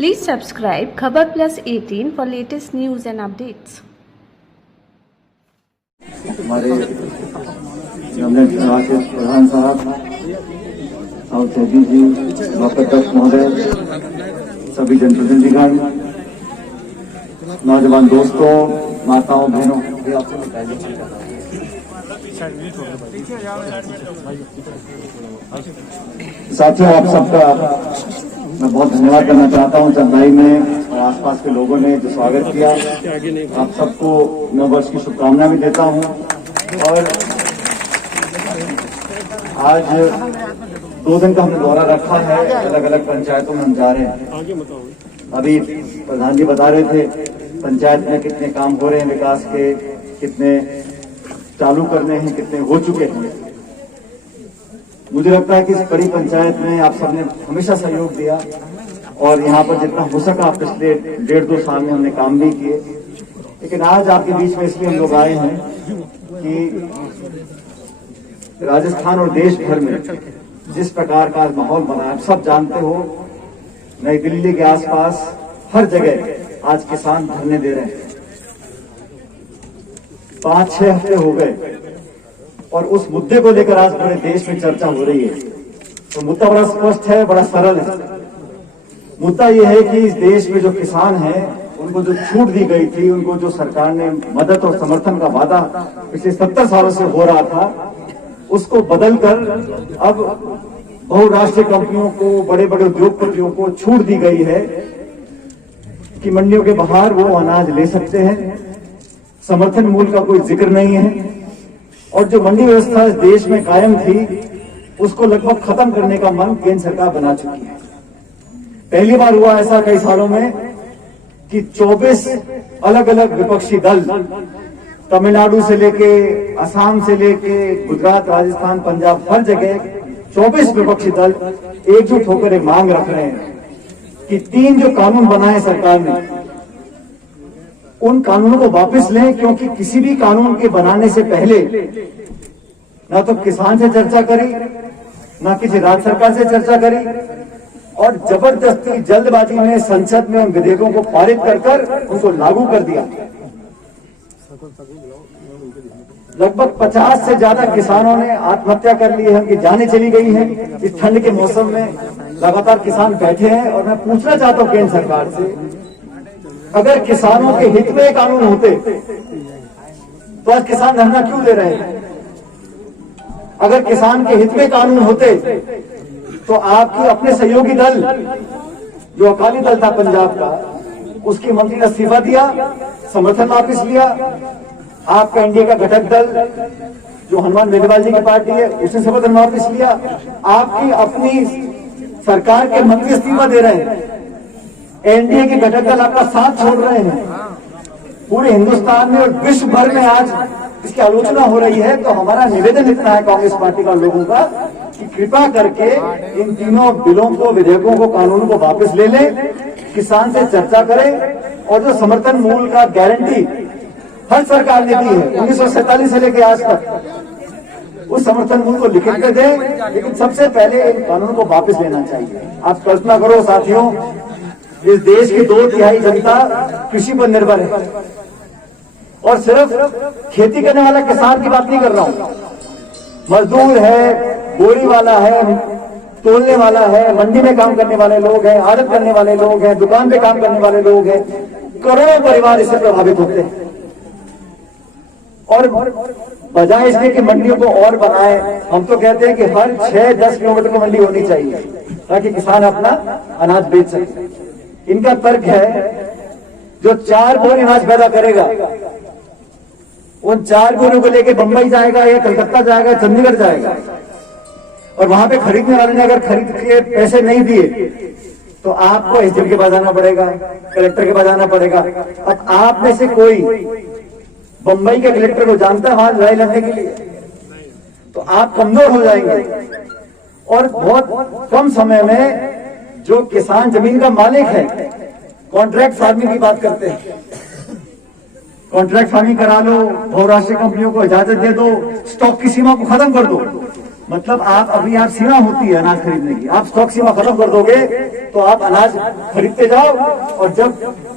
Please subscribe Khabar Plus 18 for latest news and updates. हमारे राकेश प्रधान साहब और जैदी जी, डॉक्टर दत्त महोदय, सभी जनप्रतिनिधिगण, नौजवान दोस्तों, माताओं, बहनों, साथियों, आप सबका मैं बहुत धन्यवाद करना चाहता हूं। चंदाई में और आसपास के लोगों ने जो स्वागत किया, आप सबको नव वर्ष की शुभकामना भी देता हूं। और आज 2 दिन का हमने दौरा रखा है, अलग अलग पंचायतों में हम जा रहे हैं। अभी प्रधान जी बता रहे थे पंचायत में कितने काम हो रहे हैं विकास के, कितने चालू करने हैं, कितने हो चुके हैं। मुझे लगता है कि इस बड़ी पंचायत में आप सबने हमेशा सहयोग दिया और यहाँ पर जितना हो सका पिछले 1.5-2 साल में हमने काम भी किए। लेकिन आज आपके बीच में इसलिए हम लोग आए हैं कि राजस्थान और देश भर में जिस प्रकार का माहौल बना है, आप सब जानते हो, नई दिल्ली के आसपास हर जगह आज किसान धरने दे रहे हैं। 5-6 हफ्ते हो गए और उस मुद्दे को लेकर आज पूरे देश में चर्चा हो रही है। तो मुद्दा बड़ा स्पष्ट है, बड़ा सरल है। मुद्दा यह है कि इस देश में जो किसान हैं, उनको जो छूट दी गई थी, उनको जो सरकार ने मदद और समर्थन का वादा पिछले 70 सालों से हो रहा था, उसको बदलकर अब बहुराष्ट्रीय कंपनियों को, बड़े बड़े उद्योगपतियों को छूट दी गई है कि मंडियों के बाहर वो अनाज ले सकते हैं। समर्थन मूल्य का कोई जिक्र नहीं है और जो मंडी व्यवस्था इस देश में कायम थी, उसको लगभग खत्म करने का मन केंद्र सरकार बना चुकी है। पहली बार हुआ ऐसा कई सालों में कि 24 अलग अलग विपक्षी दल, तमिलनाडु से लेके असम से लेके गुजरात, राजस्थान, पंजाब, हर जगह 24 विपक्षी दल एकजुट होकर एक मांग रख रहे हैं कि 3 जो कानून बनाए सरकार ने, उन कानूनों को वापस लें। क्योंकि किसी भी कानून के बनाने से पहले ना तो किसान से चर्चा करी, ना किसी राज्य सरकार से चर्चा करी और जबरदस्ती जल्दबाजी में संसद में उन विधेयकों को पारित कर उनको लागू कर दिया। लगभग 50 से ज्यादा किसानों ने आत्महत्या कर ली है, उनकी जानें चली गई हैं। इस ठंड के मौसम में लगातार किसान बैठे हैं और मैं पूछना चाहता हूं केंद्र सरकार से, अगर किसानों के हित में कानून होते तो आज किसान धरना क्यों दे रहे हैं? अगर किसान के हित में कानून होते तो आपकी अपने सहयोगी दल, जो अकाली दल था पंजाब का, उसकी मंत्री ने इस्तीफा दिया, समर्थन वापस लिया। आपका एनडीए का घटक दल, जो हनुमान वेदवाल जी की पार्टी है, उसने समर्थन वापस लिया। आपकी अपनी सरकार के मंत्री इस्तीफा दे रहे हैं, एनडीए के घटक दल आपका साथ छोड़ रहे हैं। पूरे हिंदुस्तान में और विश्व भर में आज इसकी आलोचना हो रही है। तो हमारा निवेदन इतना है कांग्रेस पार्टी का लोगों का कि कृपा करके इन तीनों बिलों को, विधेयकों को, कानूनों को वापस ले लें, किसान से चर्चा करें और जो समर्थन मूल्य का गारंटी हर सरकार ने दी है 1947 से लेकर आज तक, उस समर्थन मूल्य को लिखित कर दें। लेकिन सबसे पहले इन कानूनों को वापस लेना चाहिए। आप कल्पना करो साथियों, इस देश की 2/3 जनता कृषि पर निर्भर है और सिर्फ खेती करने वाला किसान की बात नहीं कर रहा हूं, मजदूर है, बोरी वाला है, तोलने वाला है, मंडी में काम करने वाले लोग हैं, आड़त करने वाले लोग हैं, दुकान पे काम करने वाले लोग हैं। करोड़ों परिवार इससे प्रभावित होते हैं। और बजाय इसके कि मंडियों को और बनाए, हम तो कहते हैं कि हर 6-10 किलोमीटर को मंडी होनी चाहिए ताकि किसान अपना अनाज बेच सके। इनका तर्क है जो 4 बोरी अनाज पैदा करेगा, उन 4 बोरियों को लेके बंबई जाएगा या कलकत्ता जाएगा, चंडीगढ़ जाएगा और वहां पे खरीदने वाले ने अगर खरीद के पैसे नहीं दिए तो आपको एसडीएम के पास जाना पड़ेगा, कलेक्टर के पास जाना पड़ेगा। अब आप में से कोई बंबई के कलेक्टर को जानता है वहां लड़ाई लड़ने के लिए, तो आप कमजोर हो जाएंगे और बहुत कम समय में जो किसान जमीन का मालिक है, कॉन्ट्रैक्ट फार्मिंग की बात करते हैं, कॉन्ट्रैक्ट फार्मिंग करा लो, बहुराष्ट्रीय कंपनियों को इजाजत दे दो, स्टॉक की सीमा को खत्म कर दो। मतलब आप अभी आप सीमा होती है अनाज खरीदने की, आप स्टॉक सीमा खत्म कर दोगे तो आप अनाज खरीदते जाओ और जब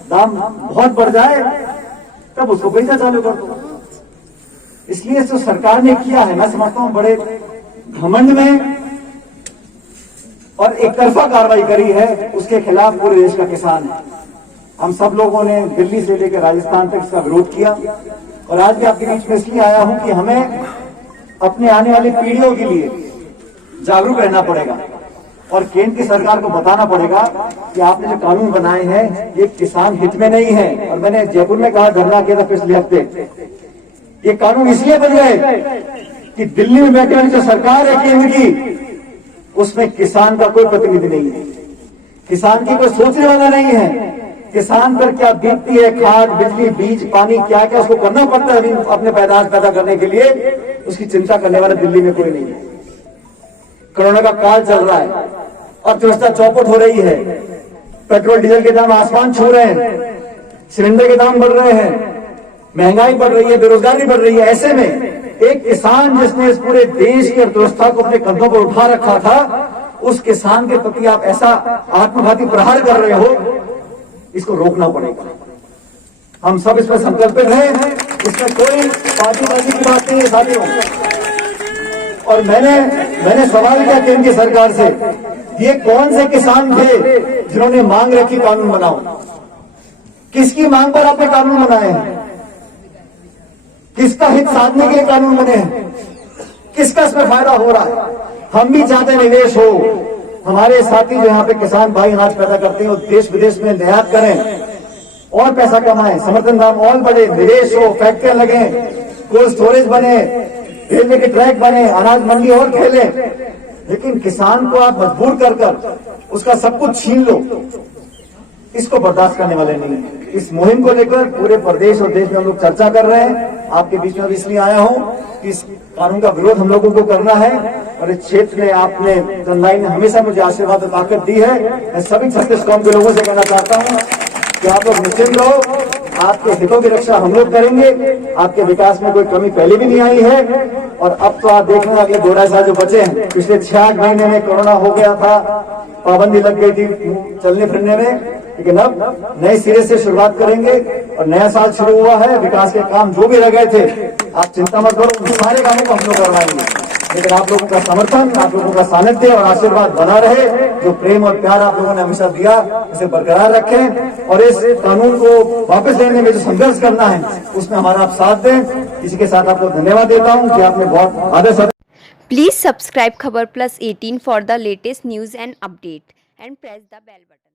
दाम बहुत बढ़ जाए तब उसको बेचना चालू कर दो। इसलिए जो सरकार ने किया है, मैं समझता हूं बड़े घमंड में और एक तरफा कार्रवाई करी है, उसके खिलाफ पूरे देश का किसान है। हम सब लोगों ने दिल्ली से लेकर राजस्थान तक इसका विरोध किया और आज भी आपके बीच में इसलिए आया हूं कि हमें अपने आने वाली पीढ़ियों के लिए जागरूक रहना पड़ेगा और केंद्र की सरकार को बताना पड़ेगा कि आपने जो कानून बनाए हैं ये किसान हित में नहीं है। और मैंने जयपुर में कहा, धरना किया था पिछले हफ्ते, ये कानून इसलिए बन गए कि दिल्ली में बैठे हुए जो सरकार है केंद्र की, उसमें किसान का कोई प्रतिनिधि नहीं है, किसान की कोई सोचने वाला नहीं है। किसान पर क्या बीतती है, खाद, बिजली, बीज, पानी, क्या क्या उसको करना पड़ता है अपने पैदावार पैदा करने के लिए, उसकी चिंता करने वाला दिल्ली में कोई नहीं है। कोरोना का काल चल रहा है, अर्थव्यवस्था चौपट हो रही है, पेट्रोल डीजल के दाम आसमान छू रहे हैं, सिलेंडर के दाम बढ़ रहे हैं, महंगाई बढ़ रही है, बेरोजगारी बढ़ रही है। ऐसे में एक किसान जिसने इस पूरे देश की अर्थव्यवस्था को अपने कंधों पर उठा रखा था, उस किसान के प्रति आप ऐसा आत्मघाती प्रहार कर रहे हो, इसको रोकना पड़ेगा। हम सब इस पर संकल्पित हैं, इसमें कोई पार्टीबाजी की बात नहीं है साथियों। और मैंने सवाल किया केंद्र की सरकार से, ये कौन से किसान थे जिन्होंने मांग रखी कानून बनाओ? किसकी मांग पर आपने कानून बनाए हैं? किसका हित साधने के लिए कानून बने हैं? किसका इसमें फायदा हो रहा है? हम भी चाहते निवेश हो, हमारे साथी जो यहाँ पे किसान भाई अनाज पैदा करते हैं वो देश विदेश में निर्यात करें और पैसा कमाएं, समर्थन दाम और बढ़े, निवेश हो, फैक्ट्रियां लगे, कोल्ड स्टोरेज बने, रेलवे के ट्रैक बने, अनाज मंडी और खेले। लेकिन किसान को आप मजबूर कर कर उसका सब कुछ छीन लो, इसको बर्दाश्त करने वाले नहीं है। इस मुहिम को लेकर पूरे प्रदेश और देश में हम लोग चर्चा कर रहे हैं। आपके बीच में भी इसलिए आया हूं कि इस कानून का विरोध हम लोगों को करना है और इस क्षेत्र में आपने जनलाई ने हमेशा मुझे आशीर्वाद और ताकत दी है। मैं सभी छत्तीस कौम के लोगों से कहना चाहता हूं कि आप लोग निश्चिंत रहो, आपके हितों की रक्षा हम लोग करेंगे। आपके विकास में कोई कमी पहले भी नहीं आई है और अब तो आप देख रहे हैं अगले 2-2.5 साल जो बचे हैं, पिछले 6 महीने में कोरोना हो गया था, पाबंदी लग गई थी चलने फिरने में, लेकिन अब नए सिरे से शुरुआत करेंगे और नया साल शुरू हुआ है। विकास के काम जो भी रह गए थे, आप चिंता मत करो, उन सारे कामों को हम लोग करवाएंगे। लेकिन आप लोगों का समर्थन, आप लोगों का सानिध्य और आशीर्वाद बना रहे। जो प्रेम और प्यार आप लोगों ने हमेशा दिया उसे बरकरार रखें और इस कानून को वापस लेने में जो संघर्ष करना है उसमें हमारा आप साथ दें। इसी के साथ आपको धन्यवाद देता हूँ कि आपने बहुत आदर। Please subscribe Khabar Plus 18 for the latest news and update and press the bell button.